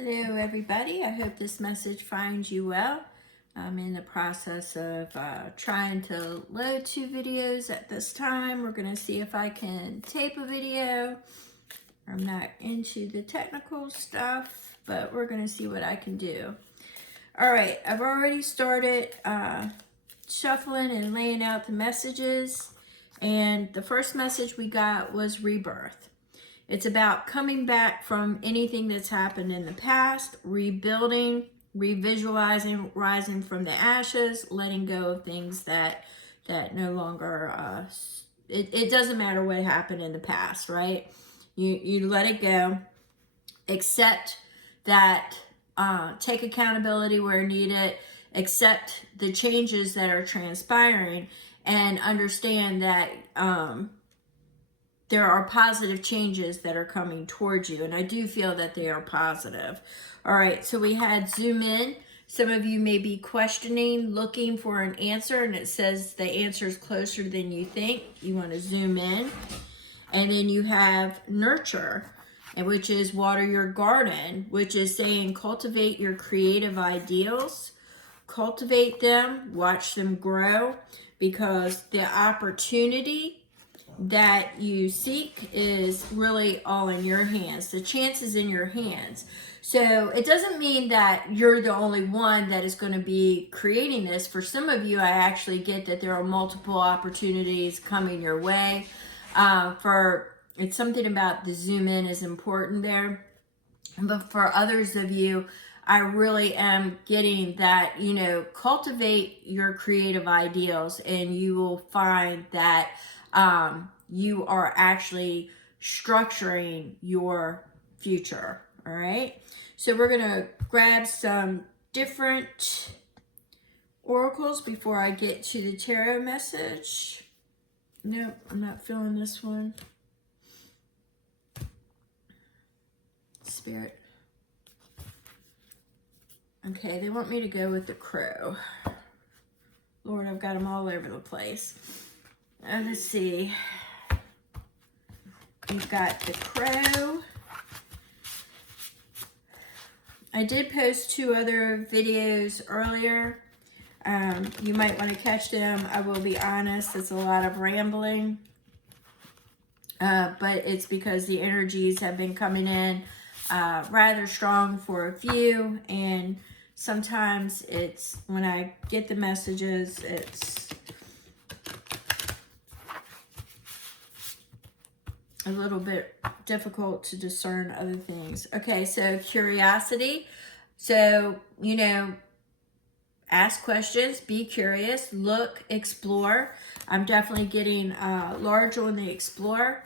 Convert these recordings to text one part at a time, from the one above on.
Hello everybody, I hope this message finds you well. I'm in the process of trying to load 2 videos at this time. We're going to see if I can tape a video. I'm not into the technical stuff, but we're going to see what I can do. Alright, I've already started shuffling and laying out the messages, and the first message we got was rebirth. It's about coming back from anything that's happened in the past, rebuilding, revisualizing, rising from the ashes, letting go of things that no longer, it doesn't matter what happened in the past, right? You let it go, accept that, take accountability where needed, accept the changes that are transpiring, and understand that, there are positive changes that are coming towards you, and I do feel that they are positive. All right, so we had zoom in. Some of you may be questioning, looking for an answer, and it says the answer is closer than you think. You want to zoom in. And then you have nurture, which is water your garden, which is saying cultivate your creative ideals. Cultivate them, watch them grow, because the opportunity that you seek is really all in your hands. The chance is in your hands. So it doesn't mean that you're the only one that is going to be creating this. For some of you, I actually get that there are multiple opportunities coming your way. It's something about the zoom in is important there. But for others of you, I really am getting that, cultivate your creative ideals, and you will find that you are actually structuring your future. All right. So we're going to grab some different oracles before I get to the tarot message. Nope, I'm not feeling this one. Spirit. Okay, they want me to go with the crow. Lord, I've got them all over the place. Let's see. We've got the crow. I did post 2 other videos earlier. You might want to catch them. I will be honest, it's a lot of rambling. But it's because the energies have been coming in rather strong for a few. And sometimes it's, when I get the messages, it's a little bit difficult to discern other things. Okay, so curiosity. So, ask questions, be curious, look, explore. I'm definitely getting large on the explore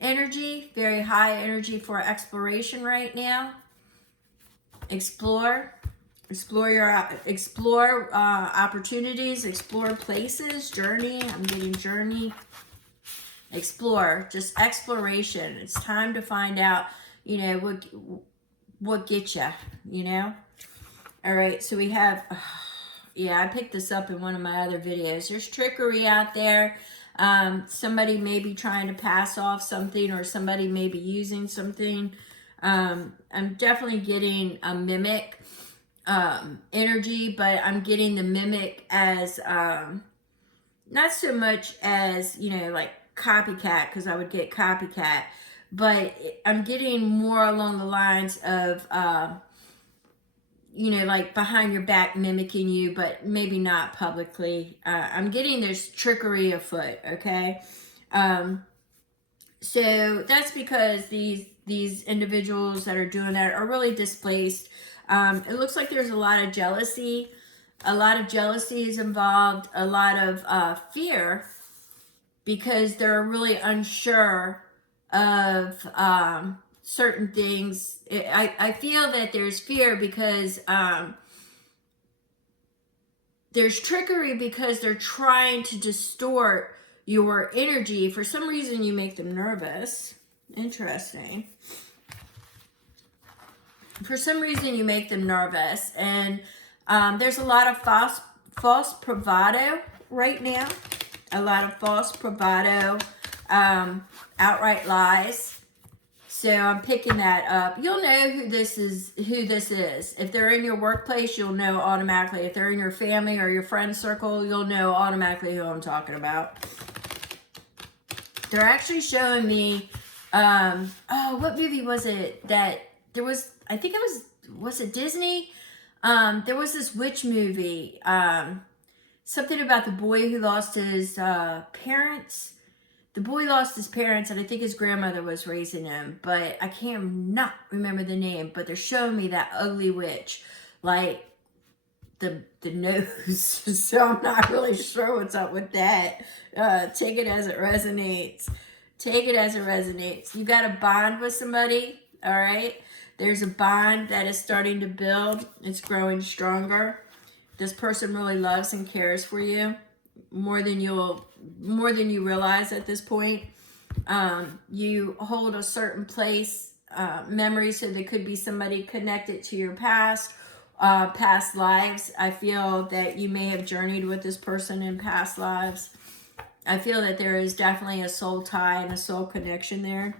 energy, very high energy for exploration right now. Explore opportunities, explore places, journey. I'm getting journey. Explore, just exploration. It's time to find out, what gets you, All right, so we have, I picked this up in one of my other videos. There's trickery out there. Somebody may be trying to pass off something, or somebody may be using something. I'm definitely getting a mimic energy, but I'm getting the mimic as not so much as, like copycat, because I would get copycat, but I'm getting more along the lines of like behind your back mimicking you, but maybe not publicly. I'm getting there's trickery afoot. Okay, so that's because these individuals that are doing that are really displaced. It looks like there's a lot of jealousy. A lot of jealousy is involved. A lot of fear, because they're really unsure of certain things. I feel that there's fear because there's trickery, because they're trying to distort your energy. For some reason, you make them nervous. Interesting. For some reason, you make them nervous. And there's a lot of false bravado right now. A lot of false bravado, outright lies. So I'm picking that up. You'll know who this is. If they're in your workplace, you'll know automatically. If they're in your family or your friend circle, you'll know automatically who I'm talking about. They're actually showing me, oh, what movie was it that there was, I think it was it Disney? There was this witch movie, something about the boy who lost his parents. The boy lost his parents, and I think his grandmother was raising him, but I can't not remember the name. But they're showing me that ugly witch, like the nose. So I'm not really sure what's up with that. Take it as it resonates. Take it as it resonates. You got a bond with somebody, all right? There's a bond that is starting to build. It's growing stronger. This person really loves and cares for you more than you realize at this point. You hold a certain place, memory, so there could be somebody connected to your past lives. I feel that you may have journeyed with this person in past lives. I feel that there is definitely a soul tie and a soul connection there.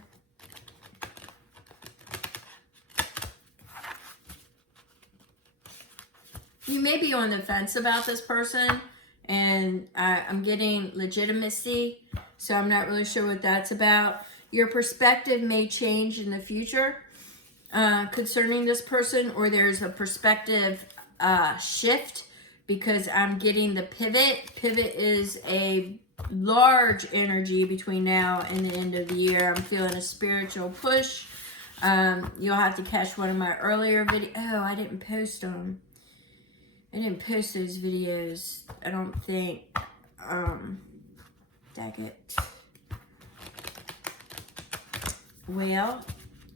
You may be on the fence about this person, and I'm getting legitimacy, so I'm not really sure what that's about. Your perspective may change in the future concerning this person, or there's a perspective shift, because I'm getting the pivot. Pivot is a large energy between now and the end of the year. I'm feeling a spiritual push. You'll have to catch one of my earlier videos. Oh, I didn't post them. I didn't post those videos, I don't think. Dang it. Well,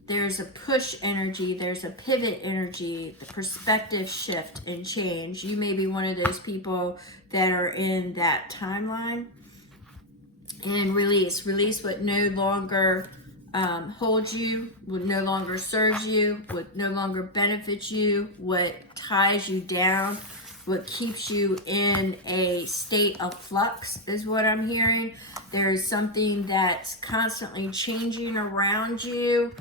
there's a push energy, there's a pivot energy, the perspective shift and change. You may be one of those people that are in that timeline. And release what no longer holds you, what no longer serves you, what no longer benefits you, what ties you down, what keeps you in a state of flux is what I'm hearing. There is something that's constantly changing around you.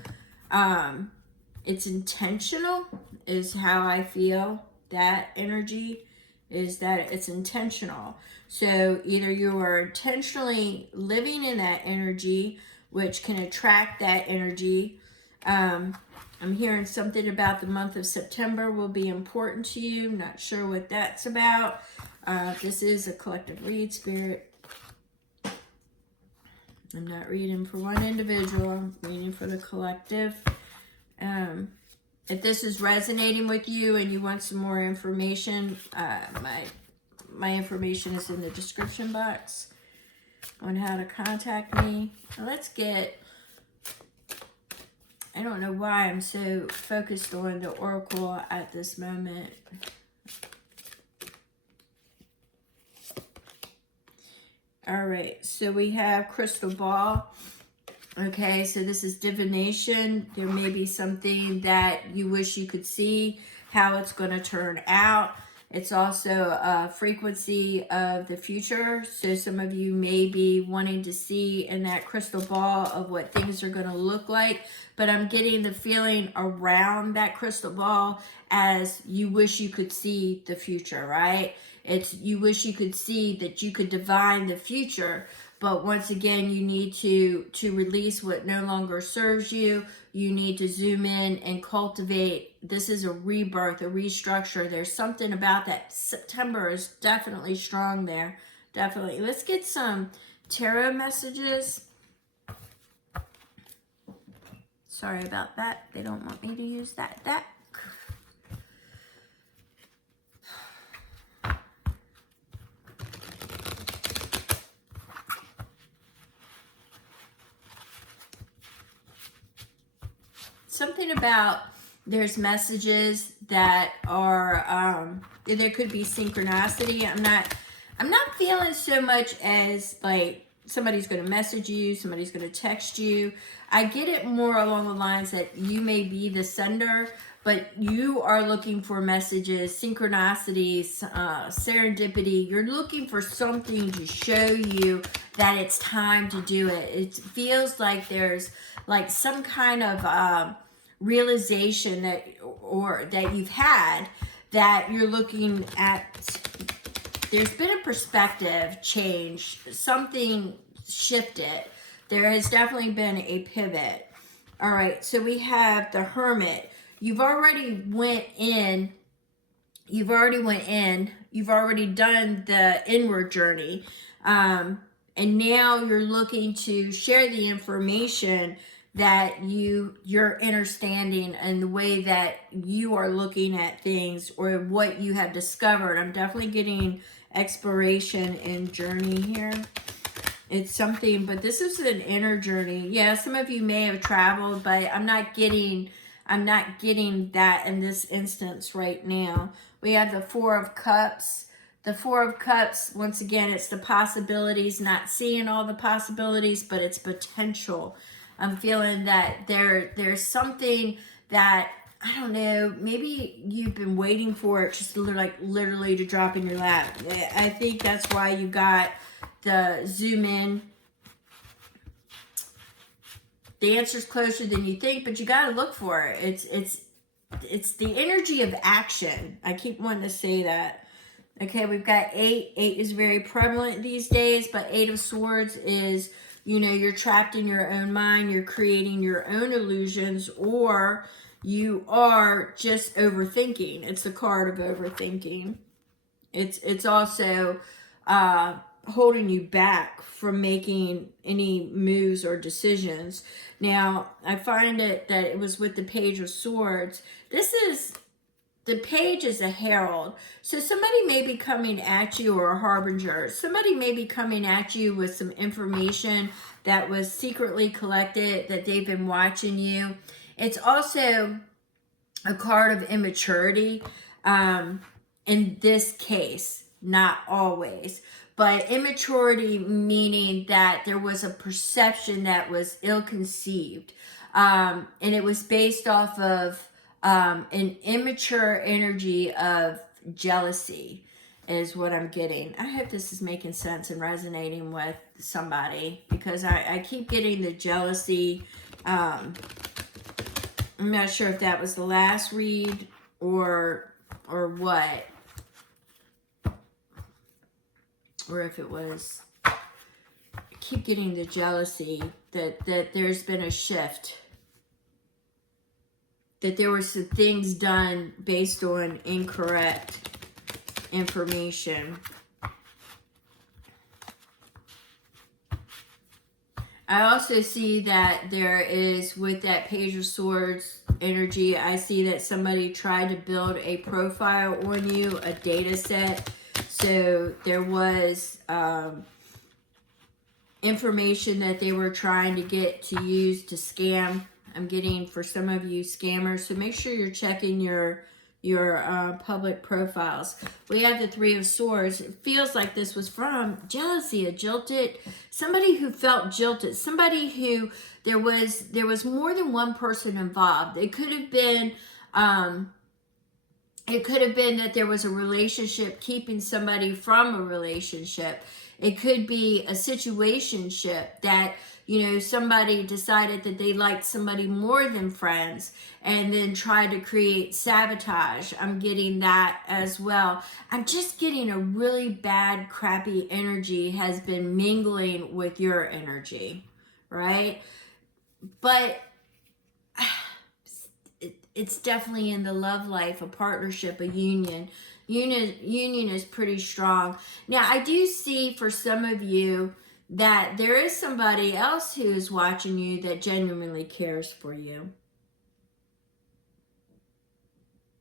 It's intentional is how I feel. That energy is that it's intentional. So either you are intentionally living in that energy, which can attract that energy. I'm hearing something about the month of September will be important to you. Not sure what that's about. This is a collective read, Spirit. I'm not reading for one individual. I'm reading for the collective. If this is resonating with you and you want some more information, my information is in the description box on how to contact me. Let's get, I don't know why I'm so focused on the oracle at this moment. All right, so we have crystal ball. Okay, so this is divination. There may be something that you wish you could see how it's going to turn out. It's also a frequency of the future. So some of you may be wanting to see in that crystal ball of what things are going to look like. But I'm getting the feeling around that crystal ball as you wish you could see the future, right? It's you wish you could see that you could divine the future. But once again, you need to release what no longer serves you. You need to zoom in and cultivate. This is a rebirth, a restructure. There's something about that. September is definitely strong there. Definitely. Let's get some tarot messages. Sorry about that. They don't want me to use that deck. Something about there's messages that are there could be synchronicity. I'm not feeling so much as like somebody's going to message you, somebody's going to text you. I get it more along the lines that you may be the sender, but you are looking for messages, synchronicities, serendipity. You're looking for something to show you that it's time to do it. It feels like there's like some kind of realization that, or that you've had, that you're looking at. There's been a perspective change, something shifted. There has definitely been a pivot. All right, so we have the Hermit. You've already went in. You've already done the inward journey. And now you're looking to share the information that you're understanding and the way that you are looking at things, or what you have discovered. I'm definitely getting exploration and journey here. It's something, but this is an inner journey. Yeah, some of you may have traveled, but I'm not getting that in this instance right now. We have the Four of Cups. The Four of Cups, once again, it's the possibilities, not seeing all the possibilities, but it's potential. I'm feeling that there's something that, I don't know, maybe you've been waiting for it just literally to drop in your lap. I think that's why you got the zoom in. The answer's closer than you think, but you got to look for it. It's the energy of action. I keep wanting to say that. Okay, we've got 8. 8 is very prevalent these days, but 8 of Swords is, you're trapped in your own mind. You're creating your own illusions, or you are just overthinking. It's the card of overthinking. It's also holding you back from making any moves or decisions. Now, I find that it was with the Page of Swords. The page is a herald. So somebody may be coming at you, or a harbinger. Somebody may be coming at you with some information that was secretly collected, that they've been watching you. It's also a card of immaturity. In this case, not always. But immaturity meaning that there was a perception that was ill-conceived. And it was based off of an immature energy of jealousy, is what I'm getting. I hope this is making sense and resonating with somebody, because I keep getting the jealousy. I'm not sure if that was the last read or what, or if it was. I keep getting the jealousy that there's been a shift, that there were some things done based on incorrect information. I also see that there is, with that Page of Swords energy, I see that somebody tried to build a profile on you, a data set. So there was information that they were trying to get to use to scam. I'm getting, for some of you, scammers. So make sure you're checking your public profiles. We have the Three of Swords. It feels like this was from jealousy, somebody who felt jilted, somebody who there was more than one person involved. It could have been that there was a relationship keeping somebody from a relationship. It could be a situationship that, somebody decided that they liked somebody more than friends and then tried to create sabotage. I'm getting that as well. I'm just getting a really bad, crappy energy has been mingling with your energy, right? But it's definitely in the love life, a partnership, a union. Union is pretty strong. Now, I do see for some of you that there is somebody else who is watching you that genuinely cares for you.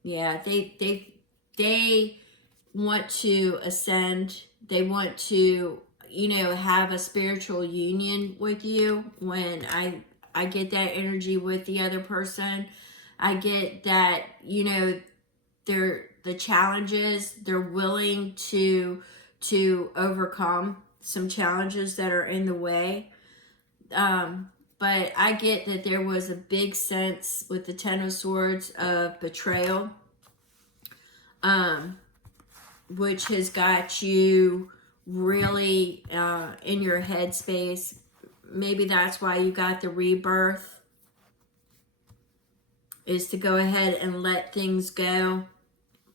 Yeah, they want to ascend. They want to, have a spiritual union with you. When I get that energy with the other person, I get that, they're the challenges, they're willing to overcome some challenges that are in the way. But I get that there was a big sense with the Ten of Swords of betrayal, which has got you really in your headspace, maybe that's why you got the rebirth, is to go ahead and let things go.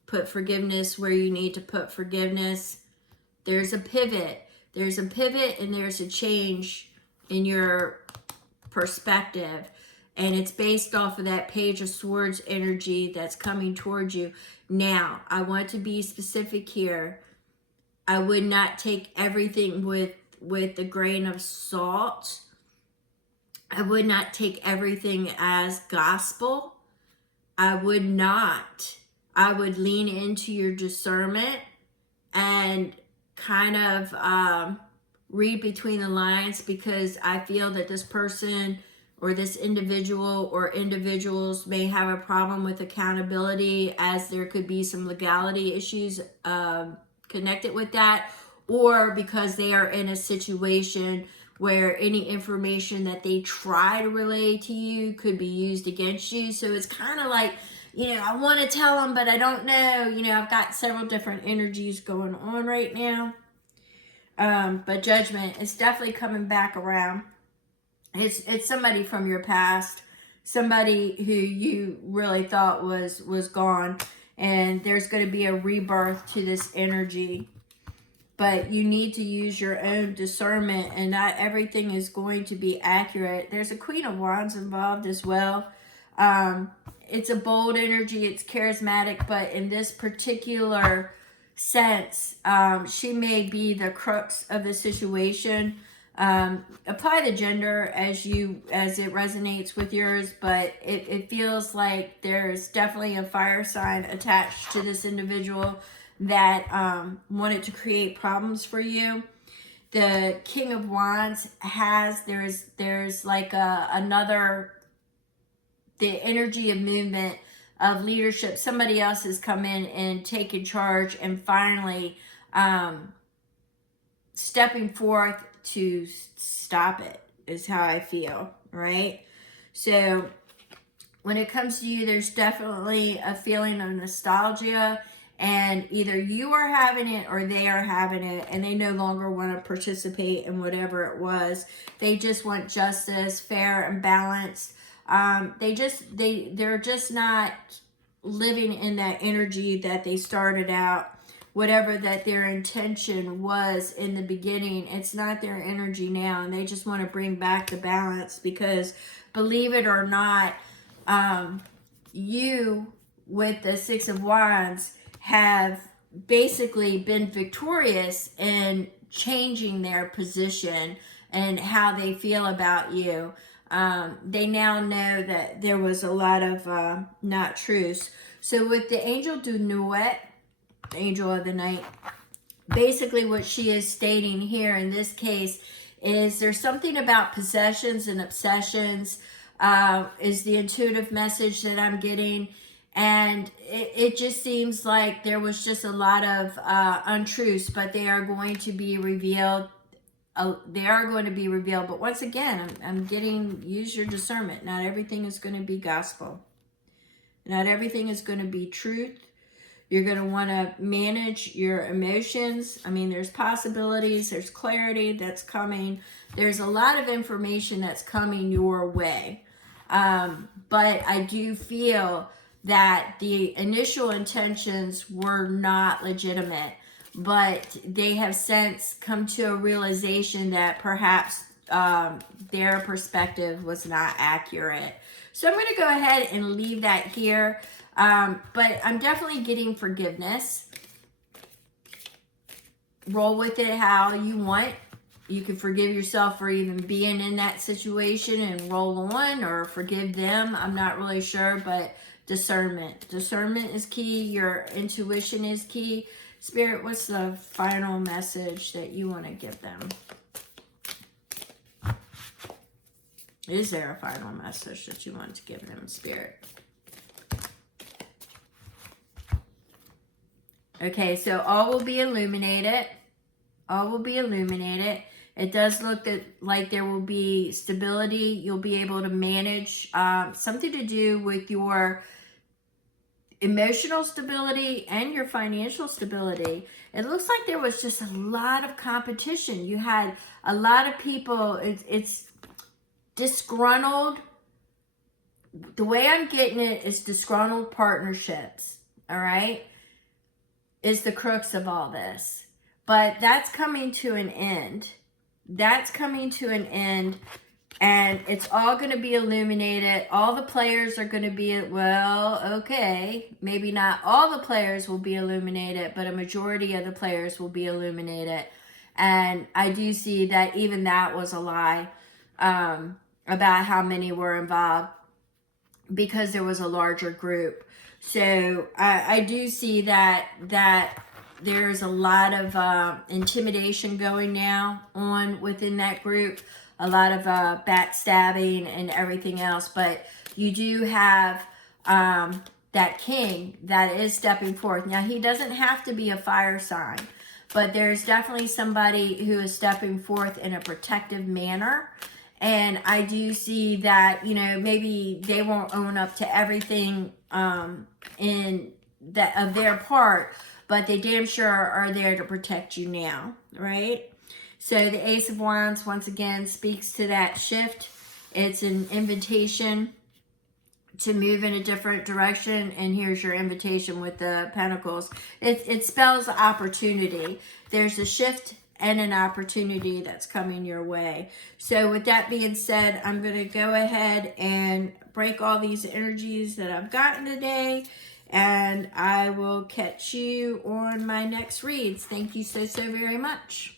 Put forgiveness where you need to put forgiveness. There's a pivot. There's a pivot and there's a change in your perspective. And it's based off of that Page of Swords energy that's coming towards you. Now, I want to be specific here. I would not take everything with a grain of salt. I would not take everything as gospel. I would not. I would lean into your discernment and kind of read between the lines, because I feel that this person or this individual or individuals may have a problem with accountability, as there could be some legality issues connected with that, or because they are in a situation where any information that they try to relay to you could be used against you. So it's kind of like, I want to tell them, but I don't know. I've got several different energies going on right now. But Judgment is definitely coming back around. It's somebody from your past, somebody who you really thought was gone, and there's going to be a rebirth to this energy. But you need to use your own discernment, and not everything is going to be accurate. There's a Queen of Wands involved as well. It's a bold energy, it's charismatic, but in this particular sense, she may be the crux of the situation. Apply the gender as it resonates with yours, but it feels like there's definitely a fire sign attached to this individual that wanted to create problems for you. The King of Wands there's like the energy of movement, of leadership. Somebody else has come in and taken charge and finally stepping forth to stop it, is how I feel, right? So when it comes to you, there's definitely a feeling of nostalgia, and either you are having it or they are having it, and they no longer want to participate in whatever it was. They just want justice, fair and balanced. They're just not living in that energy that they started out. Whatever that their intention was in the beginning, it's not their energy now, and they just want to bring back the balance, because believe it or not, you with the Six of Wands have basically been victorious in changing their position and how they feel about you. They now know that there was a lot of not truths. So with the Angel du Nuit, Angel of the Night, basically what she is stating here in this case is there's something about possessions and obsessions, is the intuitive message that I'm getting. And it just seems like there was just a lot of untruths, but they are going to be revealed. But once again, I'm getting, use your discernment. Not everything is going to be gospel. Not everything is going to be truth. You're going to want to manage your emotions. I mean, there's possibilities. There's clarity that's coming. There's a lot of information that's coming your way. But I do feel that the initial intentions were not legitimate, but they have since come to a realization that perhaps their perspective was not accurate. So I'm going to go ahead and leave that here. But I'm definitely getting forgiveness. Roll with it how you want. You can forgive yourself for even being in that situation and roll on, or forgive them. I'm not really sure, but discernment. Discernment is key. Your intuition is key. Spirit, what's the final message that you want to give them? Is there a final message that you want to give them, Spirit? Okay, so all will be illuminated. All will be illuminated. It does look like there will be stability. You'll be able to manage something to do with your emotional stability and your financial stability. It looks like there was just a lot of competition. You had a lot of people, it's disgruntled. The way I'm getting it is disgruntled partnerships, all right, is the crux of all this. But that's coming to an end. That's coming to an end. And it's all going to be illuminated. All the players are going to be, well, okay. Maybe not all the players will be illuminated, but a majority of the players will be illuminated. And I do see that even that was a lie about how many were involved, because there was a larger group. So I do see that there's a lot of intimidation going now on within that group. A lot of backstabbing and everything else. But you do have that king that is stepping forth. Now, he doesn't have to be a fire sign, but there's definitely somebody who is stepping forth in a protective manner. And I do see that, you know, maybe they won't own up to everything in that of their part, but they damn sure are there to protect you now, right? So the Ace of Wands, once again, speaks to that shift. It's an invitation to move in a different direction. And here's your invitation with the Pentacles. It spells opportunity. There's a shift and an opportunity that's coming your way. So with that being said, I'm going to go ahead and break all these energies that I've gotten today. And I will catch you on my next reads. Thank you so very much.